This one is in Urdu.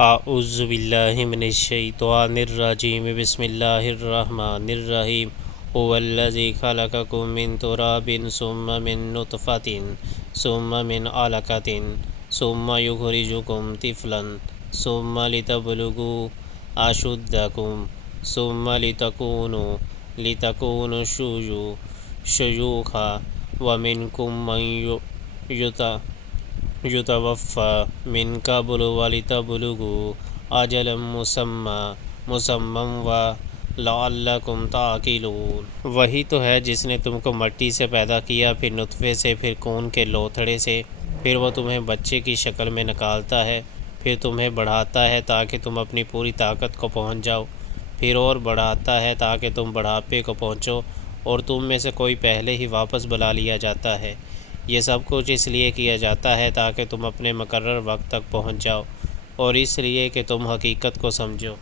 اعوذ باللہ من الشیطان الرجیم بسم اللہ الرحمن الرحیم هو الذی خلقکم من تراب ثم من نطفۃ ثم من علقۃ ثم یخرجکم طفلا ثم لتبلغوا اشدکم ثم لتکونوا شیوخا ومنکم من یتوفی من قبل ولتبلغوا اجلا مسمى ولعلکم تعقلون۔ وہی تو ہے جس نے تم کو مٹی سے پیدا کیا، پھر نطفے سے، پھر خون کے لوتھڑے سے، پھر وہ تمہیں بچے کی شکل میں نکالتا ہے، پھر تمہیں بڑھاتا ہے تاکہ تم اپنی پوری طاقت کو پہنچ جاؤ، پھر اور بڑھاتا ہے تاکہ تم بڑھاپے کو پہنچو، اور تم میں سے کوئی پہلے ہی واپس بلا لیا جاتا ہے۔ یہ سب کچھ اس لیے کیا جاتا ہے تاکہ تم اپنے مقرر وقت تک پہنچ جاؤ، اور اس لیے کہ تم حقیقت کو سمجھو۔